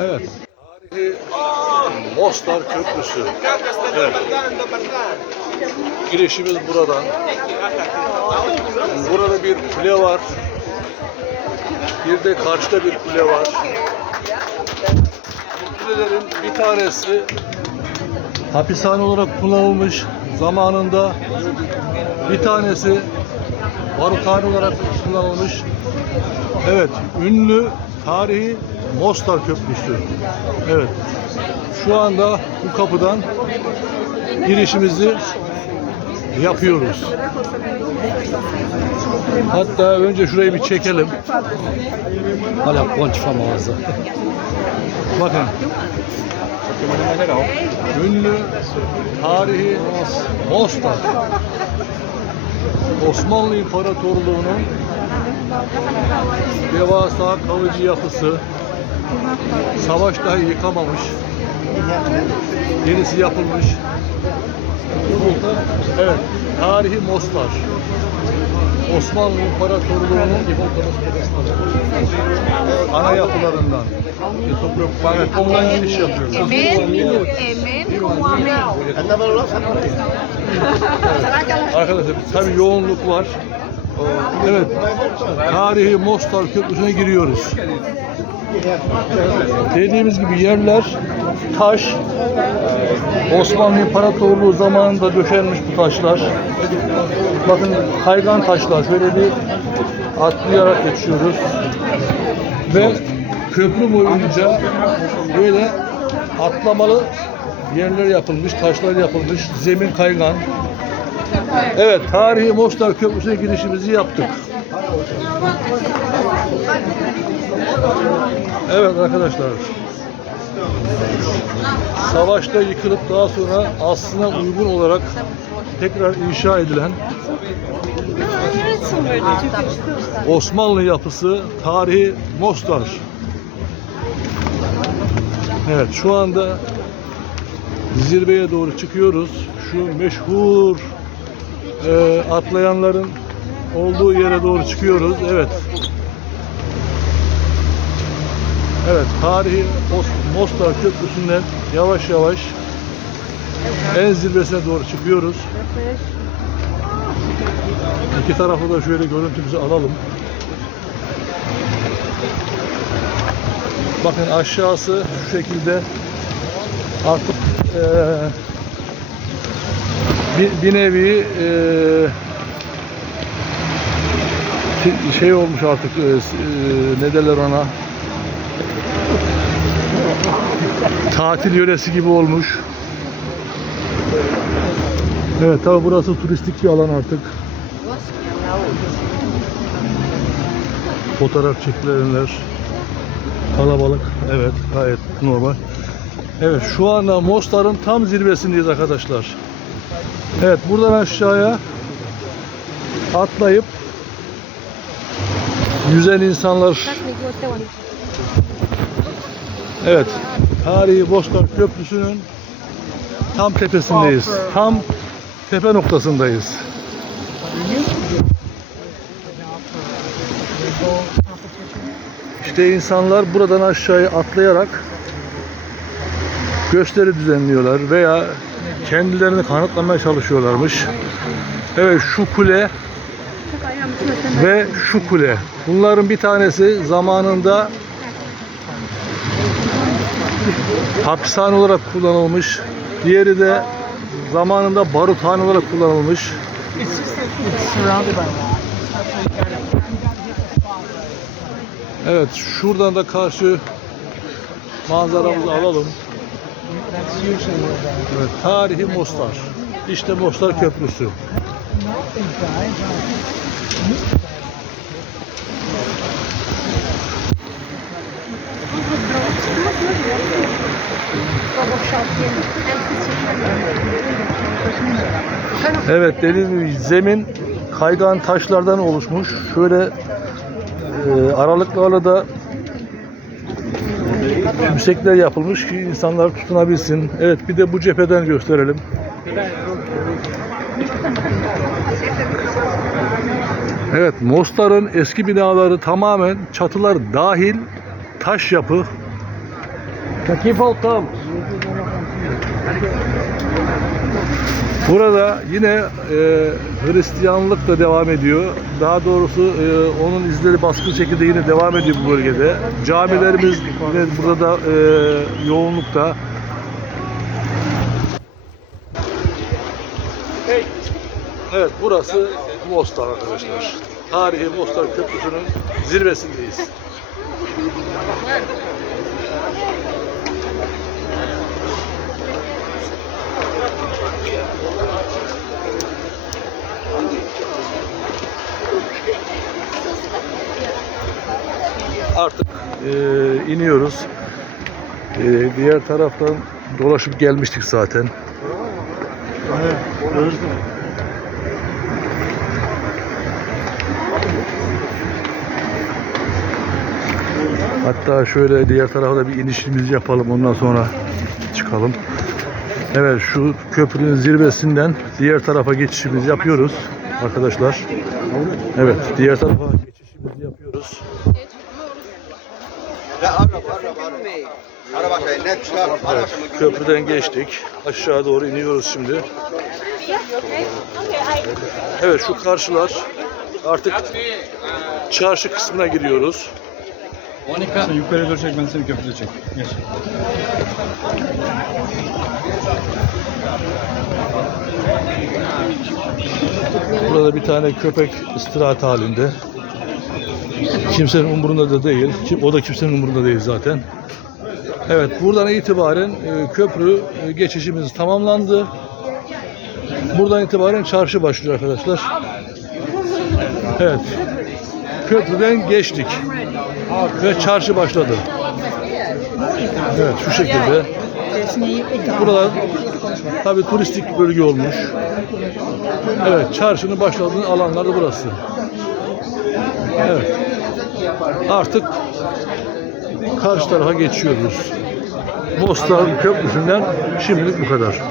Evet. Mostar Köprüsü. Evet. Girişimiz buradan. Burada bir kule var. Bir de karşıda bir kule var. Bu kulelerin bir tanesi hapishane olarak kullanılmış zamanında. Bir tanesi baruthane olarak kullanılmış. Evet, ünlü tarihi Mostar Köprüsü. Evet. Şu anda bu kapıdan girişimizi yapıyoruz. Hatta önce şurayı bir çekelim. Olha a ponte famosa. Bakın. Ünlü tarihi Mostar. Osmanlı İmparatorluğu'nun devasa kalıcı yapısı savaş dahi yıkamamış. Yenisi yapılmış. Evet, tarihi Mostar. Osmanlı İmparatorluğu'nun ana yapılarından. Evet, ondan giriş yapıyoruz. Amén. Arkadaşlar tabii yoğunluk var. Evet, tarihi Mostar Köprüsü'ne giriyoruz. Dediğimiz gibi yerler taş. Osmanlı İmparatorluğu zamanında döşenmiş bu taşlar. Bakın kaygan taşlar. Şöyle bir atlayarak geçiyoruz. Ve köprü boyunca böyle atlamalı yerler yapılmış, taşlar yapılmış, zemin kaygan. Evet, tarihi Mostar Köprüsü'ne girişimizi yaptık. Evet arkadaşlar. Savaşta yıkılıp daha sonra aslına uygun olarak tekrar inşa edilen Osmanlı yapısı tarihi Mostar. Evet şu anda zirveye doğru çıkıyoruz. Şu meşhur e, atlayanların olduğu yere doğru çıkıyoruz. Evet. Evet, tarihi Mos- Mostar Köprüsü'nden yavaş yavaş en zirvesine doğru çıkıyoruz. İki tarafı da şöyle görüntümüzü alalım. Bakın aşağısı şu şekilde artık eee bir, bir nevi eee, şey- şey olmuş artık s- eee, ne derler ona tatil yöresi gibi olmuş. Evet tabi burası turistik bir alan artık. Fotoğraf çekilenler kalabalık. Evet gayet normal. Evet şu anda Mostar'ın tam zirvesindeyiz arkadaşlar. Evet buradan aşağıya atlayıp yüzen insanlar Evet. Tarihi Bozkır Köprüsü'nün tam tepesindeyiz. Tam tepe noktasındayız. İşte insanlar buradan aşağıya atlayarak gösteri düzenliyorlar veya kendilerini kanıtlamaya çalışıyorlarmış. Evet şu kule ve şu kule. Bunların bir tanesi zamanında hapishane olarak kullanılmış. Diğeri de zamanında baruthane olarak kullanılmış. Evet, şuradan da karşı manzaramızı alalım. Evet, tarihi Mostar. İşte Mostar Köprüsü. Evet dediğim gibi zemin kaygan taşlardan oluşmuş. Şöyle e, aralıklarla da yüksekler yapılmış ki insanlar tutunabilsin. Evet bir de bu cepheden gösterelim. Evet Mostar'ın eski binaları tamamen çatılar dahil taş yapı. Aqui voltamos. Burada yine e, Hristiyanlık da devam ediyor. Daha doğrusu e, onun izleri baskın şekilde yine devam ediyor bu bölgede. Camilerimiz yine burada da e, yoğunlukta. Evet burası Mostar arkadaşlar. Tarihi Mostar Köprüsü'nün zirvesindeyiz. E, iniyoruz. E, diğer taraftan dolaşıp gelmiştik zaten. Hatta şöyle diğer tarafa da bir inişimizi yapalım ondan sonra çıkalım. Evet şu köprünün zirvesinden diğer tarafa geçişimizi yapıyoruz arkadaşlar. Evet diğer tarafa geçişimizi yapıyoruz. Köprüden geçtik. Aşağı doğru iniyoruz şimdi. Evet şu karşılar artık çarşı kısmına giriyoruz. Monika. Sen yukarı doğru çek ben seni köprüde çek. Geç. Burada bir tane köpek istirahat halinde. Kimsenin umurunda da değil. O da kimsenin umurunda değil zaten. Evet buradan itibaren e, köprü e, geçişimiz tamamlandı. Buradan itibaren çarşı başlıyor arkadaşlar. Evet. Köprüden geçtik. Ve çarşı başladı. Evet şu şekilde. Buralar tabi turistik bölge olmuş. Evet, çarşının başladığı alanlar da burası. Evet. Artık karşı tarafa geçiyoruz. Mostar Köprüsü'nden şimdilik bu kadar.